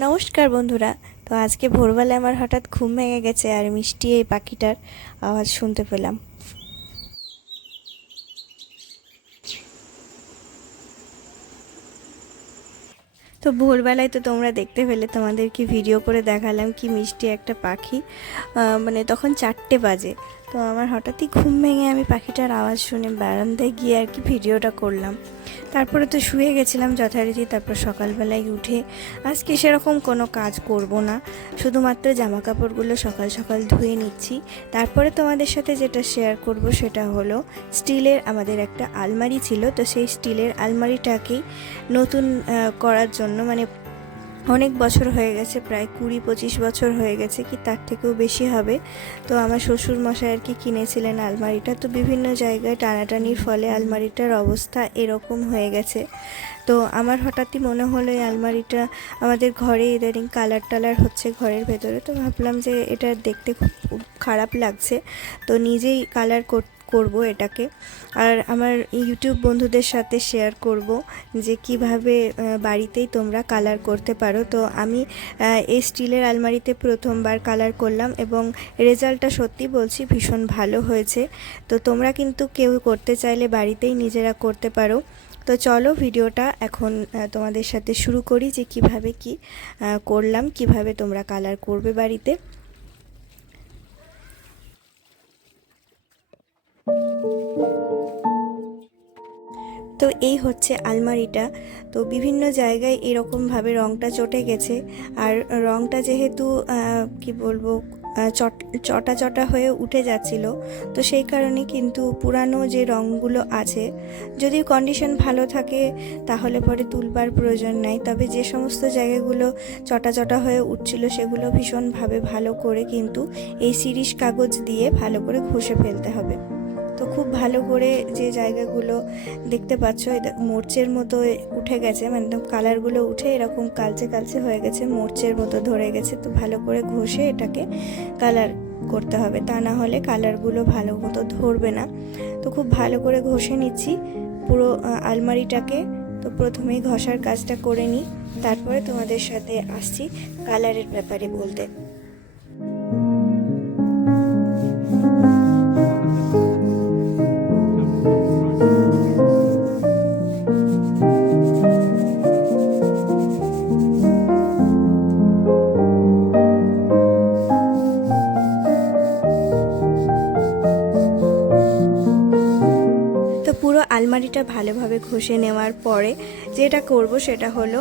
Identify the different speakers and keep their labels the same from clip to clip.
Speaker 1: নমস্কার বন্ধুরা। তো আজকে ভোরবেলায় আমার হঠাৎ ঘুম ভেঙে গেছে আর মিষ্টি এই পাখিটার আওয়াজ শুনতে পেলাম। তো ভোরবেলায় তো তোমরা দেখতে পেলে, তোমাদেরকে ভিডিও করে দেখালাম কি মিষ্টি একটা পাখি মানে তখন চারটে বাজে। তো আমার হঠাৎই ঘুম ভেঙে আমি পাখিটার আওয়াজ শুনে বারান্দায় গিয়ে আর কি ভিডিওটা করলাম। তারপরে তো শুয়ে গেছিলাম যথারীতি, তারপর সকালবেলায় উঠে আজকে সেরকম কোনো কাজ করব না। শুধুমাত্র জামা কাপড়গুলো সকাল সকাল ধুয়ে নিচ্ছি। তারপরে তোমাদের সাথে যেটা শেয়ার করব সেটা হলো, স্টিলের আমাদের একটা আলমারি ছিল, তো সেই স্টিলের আলমারিটাকেই নতুন করার জন্য মানে অনেক বছর হয়ে গেছে, প্রায় কুড়ি পঁচিশ বছর হয়ে গেছে কি তার থেকেও বেশি হবে। তো আমার শ্বশুর মশাই আর কি কিনেছিলেন আলমারিটা। তো বিভিন্ন জায়গায় টানাটানির ফলে আলমারিটার অবস্থা এরকম হয়ে গেছে। তো আমার হঠাৎই মনে হলো এই আলমারিটা আমাদের ঘরে ইদানিং কালার টালার হচ্ছে ঘরের ভেতরে। তো ভাবলাম যে এটা দেখতে খুব খারাপ লাগছে। তো নিজেই কালার করব এটাকে। আর আমার ইউটিউব বন্ধুদের সাথে শেয়ার করব যে কীভাবে বাড়িতেই তোমরা কালার করতে পারো। তো আমি এই স্টিলের আলমারিতে প্রথমবার কালার করলাম এবং রেজাল্টটা সত্যি বলছি ভীষণ ভালো হয়েছে। তো তোমরা কিন্তু কেউ করতে চাইলে বাড়িতেই নিজেরা করতে পারো। তো চলো ভিডিওটা এখন তোমাদের সাথে শুরু করি যে কীভাবে কি করলাম, কীভাবে তোমরা কালার করবে বাড়িতে। তো এই হচ্ছে আলমারিটা। তো বিভিন্ন জায়গায় এরকমভাবে রঙটা চটে গেছে। আর রঙটা যেহেতু কি বলব চট, চটা চটা হয়ে উঠে যাচ্ছিল, তো সেই কারণে কিন্তু পুরানো যে রঙগুলো আছে যদি কন্ডিশন ভালো থাকে, তাহলে পরে তুলবার প্রয়োজন নাই। তবে যে সমস্ত জায়গাগুলো চটা চটা হয়ে উঠছিল, সেগুলো ভীষণভাবে ভালো করে কিন্তু এই সিরিশ কাগজ দিয়ে ভালো করে ঘষে ফেলতে হবে। তো খুব ভালো করে যে জায়গাগুলো দেখতে পাচ্ছ মোর্চের মতো উঠে গেছে মানে কালারগুলো উঠে এরকম কালচে কালচে হয়ে গেছে, মোর্চের মতো ধরে গেছে, তো ভালো করে ঘষে এটাকে কালার করতে হবে, তা না হলে কালারগুলো ভালো মতো ধরবে না। তো খুব ভালো করে ঘষে নিচ্ছি, পুরো আলমারিটাকে তো প্রথমেই ঘষার কাজটা করে নিই, তারপরে তোমাদের সাথে আসছি কালারের ব্যাপারে বলতে। ঘষে নেওয়ার পরে যেটা করব সেটা হলো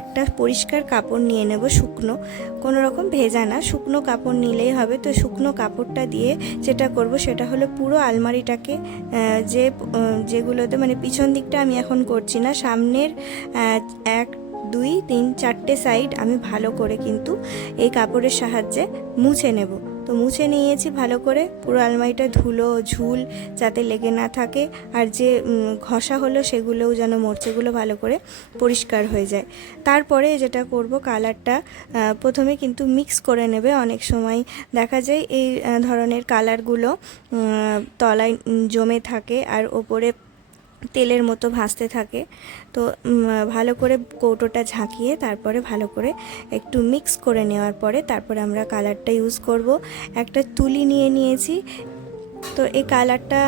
Speaker 1: একটা পরিষ্কার কাপড় নিয়ে নেব শুকনো। কোনো রকম ভেজা না, শুকনো কাপড় নিলেই হবে। তো শুকনো কাপড়টা দিয়ে যেটা করব সেটা হলো পুরো আলমারিটাকে যে যেগুলোতে মানে পিছন দিকটা আমি এখন করছি না, সামনের এক, দুই, তিন, চারটে সাইড আমি ভালো করে কিন্তু এই কাপড়ের সাহায্যে মুছে নেব। তো মুছে নিয়েছি ভালো করে। পুরো আলমারিটা ধুলো, ঝুল যাতে লেগে না থাকে। আর যে ঘষা হলো সেগুলোও যেন মোর্চেগুলো ভালো করে পরিষ্কার হয়ে যায়। তারপরে যেটা করব কালারটা প্রথমে কিন্তু মিক্স করে নেবে। অনেক সময় দেখা যায় এই ধরনের কালারগুলো তলায় জমে থাকে। আর ওপরে তেলের মতো ভাসতে থাকে। তো ভালো করে কৌটোটা ঝাঁকিয়ে তারপরে ভালো করে একটু মিক্স করে নেওয়ার পরে তারপরে আমরা কালারটা ইউজ করব। একটা তুলি নিয়ে নিয়েছি। তো এই কালারটা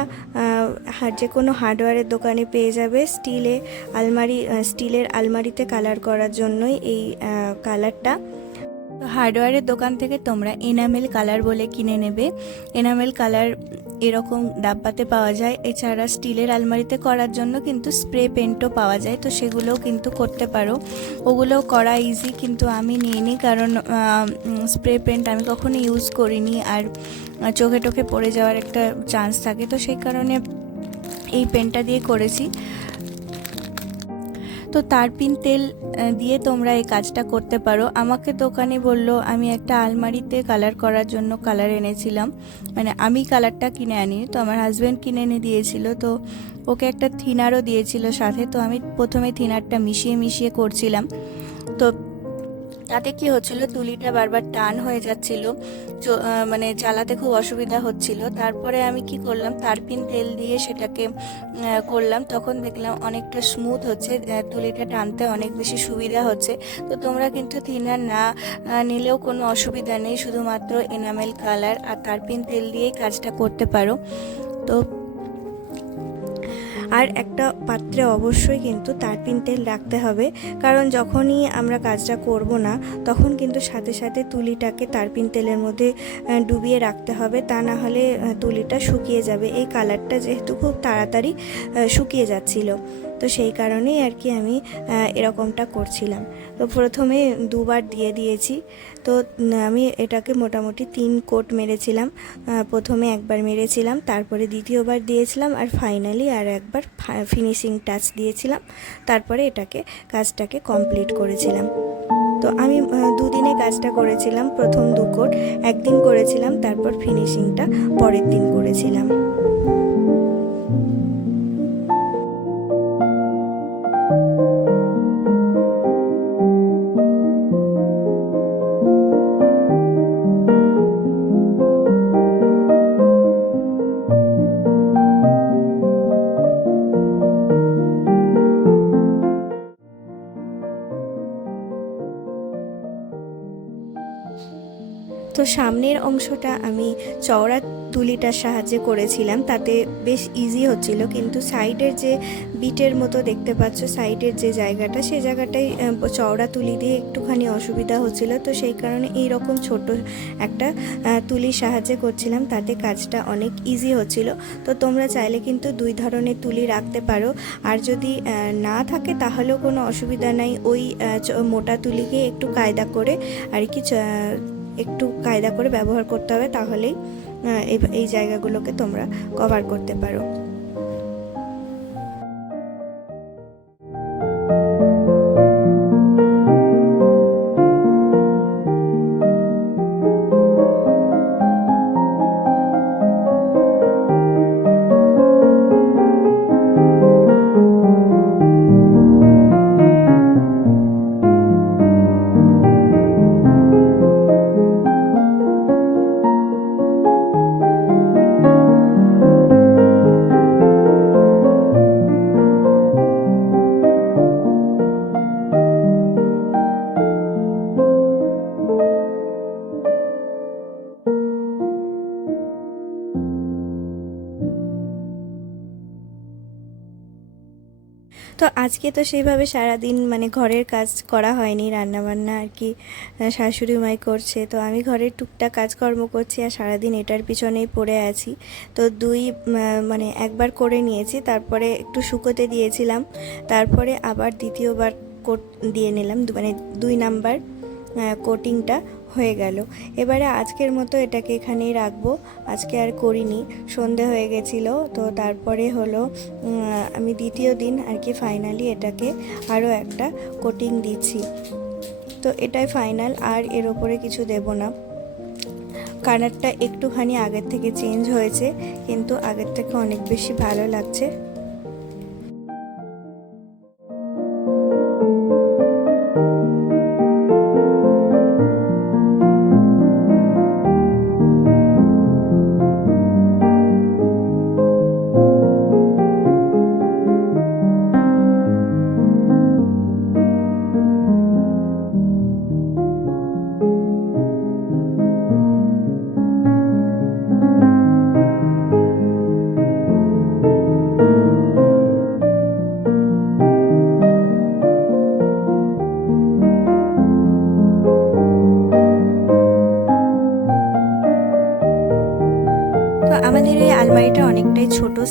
Speaker 1: যে কোনো হার্ডওয়্যারের দোকানে পেয়ে যাবে। স্টিলে আলমারি স্টিলের আলমারিতে কালার করার জন্যই এই কালারটা তো হার্ডওয়্যারের দোকান থেকে তোমরা এনামেল কালার বলে কিনে নেবে। এনামেল কালার এরকম ডাব্বাতে পাওয়া যায়। এছাড়া স্টিলের আলমারিতে করার জন্য কিন্তু স্প্রে পেন্টও পাওয়া যায়। তো সেগুলোও কিন্তু করতে পারো। ওগুলোও করা ইজি কিন্তু আমি নিইনি কারণ স্প্রে পেন্ট আমি কখনো ইউজ করিনি। আর চোখে টোখে পড়ে যাওয়ার একটা চান্স থাকে। তো সেই কারণে এই পেনটা দিয়ে করেছি। তো তারপিন তেল দিয়ে তোমরা এই কাজটা করতে পারো। আমাকে দোকানে বলল, আমি একটা আলমারিতে কালার করার জন্য কালার এনেছিলাম। মানে আমি কালারটা কিনে আনি, তো আমার হাজব্যান্ড কিনে এনে দিয়েছিল। তো ওকে একটা থিনারও দিয়েছিল সাথে, তো আমি প্রথমে থিনারটা মিশিয়ে মিশিয়ে করছিলাম। তো তাতে কি হচ্ছিল, তুলিটা বারবার টান হয়ে যাচ্ছিল মানে জ্বালাতে খুব অসুবিধা হচ্ছিল। তারপরে আমি কি করলাম, তারপিন তেল দিয়ে সেটাকে করলাম। তখন দেখলাম অনেকটা স্মুথ হচ্ছে তুলিটা টানতে অনেক বেশি সুবিধা হচ্ছে। তো তোমরা কিন্তু থিনার না নিলেও কোনো অসুবিধা নেই, শুধুমাত্র এনামেল কালার আর তারপিন তেল দিয়েই কাজটা করতে পারো। তো আর একটা পাত্রে অবশ্যই কিন্তু তারপিন তেল রাখতে হবে। কারণ যখনই আমরা কাজটা করব না, তখন কিন্তু সাথে সাথে তুলিটাকে তারপিন তেলের মধ্যে ডুবিয়ে রাখতে হবে। তা না হলে তুলিটা শুকিয়ে যাবে। এই কালারটা যেহেতু খুব তাড়াতাড়ি শুকিয়ে যাচ্ছিল। তো সেই কারণেই আর কি আমি এরকমটা করছিলাম। তো প্রথমে দুবার দিয়ে দিয়েছি। তো আমি এটাকে মোটামুটি তিন কোট মেরেছিলাম। প্রথমে একবার মেরেছিলাম, তারপরে দ্বিতীয়বার দিয়েছিলাম আর ফাইনালি আর একবার ফিনিশিং টাচ দিয়েছিলাম। তারপরে এটাকে, কাজটাকে কমপ্লিট করেছিলাম। তো আমি দুদিনে কাজটা করেছিলাম, প্রথম দু কোট, একদিন করেছিলাম, তারপর ফিনিশিংটা পরের দিন করেছিলাম। তো সামনের অংশটা আমি চওড়া তুলিটার সাহায্যে করেছিলাম তাতে বেশ ইজি হচ্ছিল। কিন্তু সাইডের যে বিটের মতো দেখতে পাচ্ছ সাইডের যে জায়গাটা সেই জায়গাটায় আহ, চওড়া তুলি দিয়ে একটুখানি অসুবিধা হচ্ছিল। তো সেই কারণে এই রকম ছোট একটা তুলির সাহায্যে করছিলাম তাতে কাজটা অনেক ইজি হচ্ছিল। তো তোমরা চাইলে কিন্তু দুই ধরনের তুলি রাখতে পারো। আর যদি না থাকে তাহলেও কোনো অসুবিধা নাই। ওই মোটা তুলিকে একটু কায়দা করে আর কি একটু কায়দা করে ব্যবহার করতে হবে তাহলেই এই- জায়গাগুলোকে তোমরা কভার করতে পারো। তো আজকে তো সেইভাবে সারাদিন মানে ঘরের কাজ করা হয়নি, রান্নাবান্না আর কি শাশুড়ি মাই করছে। তো আমি ঘরের টুকটাক কাজকর্ম করছি আর সারাদিন এটার পিছনেই পড়ে আছি। তো দুই মানে একবার করে নিয়েছি, তারপরে একটু শুকোতে দিয়েছিলাম, তারপরে আবার দ্বিতীয়বার কোট, দিয়ে নিলাম। মানে দুই নাম্বার কোটিংটা হয়ে গেল। এবারে আজকের মতো এটাকে এখানেই রাখব। আজকে আর করিনি, সন্ধে হয়ে গেছিল, তো তারপরে হলো আমি দ্বিতীয় দিন আর কি ফাইনালি এটাকে আরও একটা কোটিং দিচ্ছি। তো এটাই ফাইনাল আর এর ওপরে কিছু দেব না। কালারটা একটুখানি আগের থেকে চেঞ্জ হয়েছে, কিন্তু আগের থেকে অনেক বেশি ভালো লাগছে।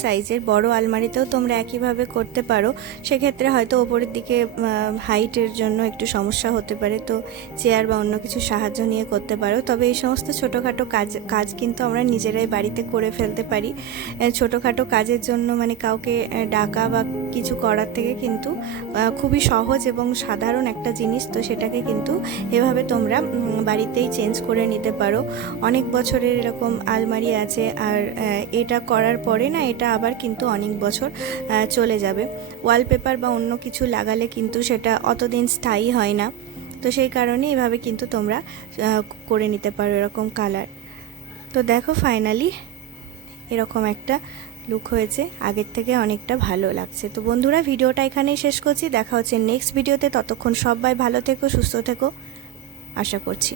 Speaker 1: সাইজের বড় আলমারিতেও তোমরা একইভাবে করতে পারো। সেক্ষেত্রে হয়তো ওপরের দিকে হাইটের জন্য একটু সমস্যা হতে পারে। তো চেয়ার বা অন্য কিছু সাহায্য নিয়ে করতে পারো। তবে এই সমস্ত ছোটোখাটো কাজ কাজ কিন্তু আমরা নিজেরাই বাড়িতে করে ফেলতে পারি। ছোটোখাটো কাজের জন্য মানে কাউকে ডাকা বা কিছু করার থেকে কিন্তু খুবই সহজ এবং সাধারণ একটা জিনিস। তো সেটাকে কিন্তু এভাবে তোমরা বাড়িতেই চেঞ্জ করে নিতে পারো। অনেক বছরের এরকম আলমারি আছে। আর এটা করার পরে না, এটা আবার কিন্তু অনেক বছর চলে যাবে। ওয়ালপেপার বা অন্য কিছু লাগালে কিন্তু সেটা অতদিন স্থায়ী হয় না। তো সেই কারণে এভাবে কিন্তু তোমরা করে নিতে পারো এরকম কালার তো দেখো ফাইনালি এরকম একটা লুক হয়েছে। আগের থেকে অনেকটা ভালো লাগছে। তো বন্ধুরা, ভিডিওটা এখানেই শেষ করছি। দেখা হচ্ছে নেক্সট ভিডিওতে ততক্ষণ সবাই ভালো থেকো, সুস্থ থেকো। আশা করছি।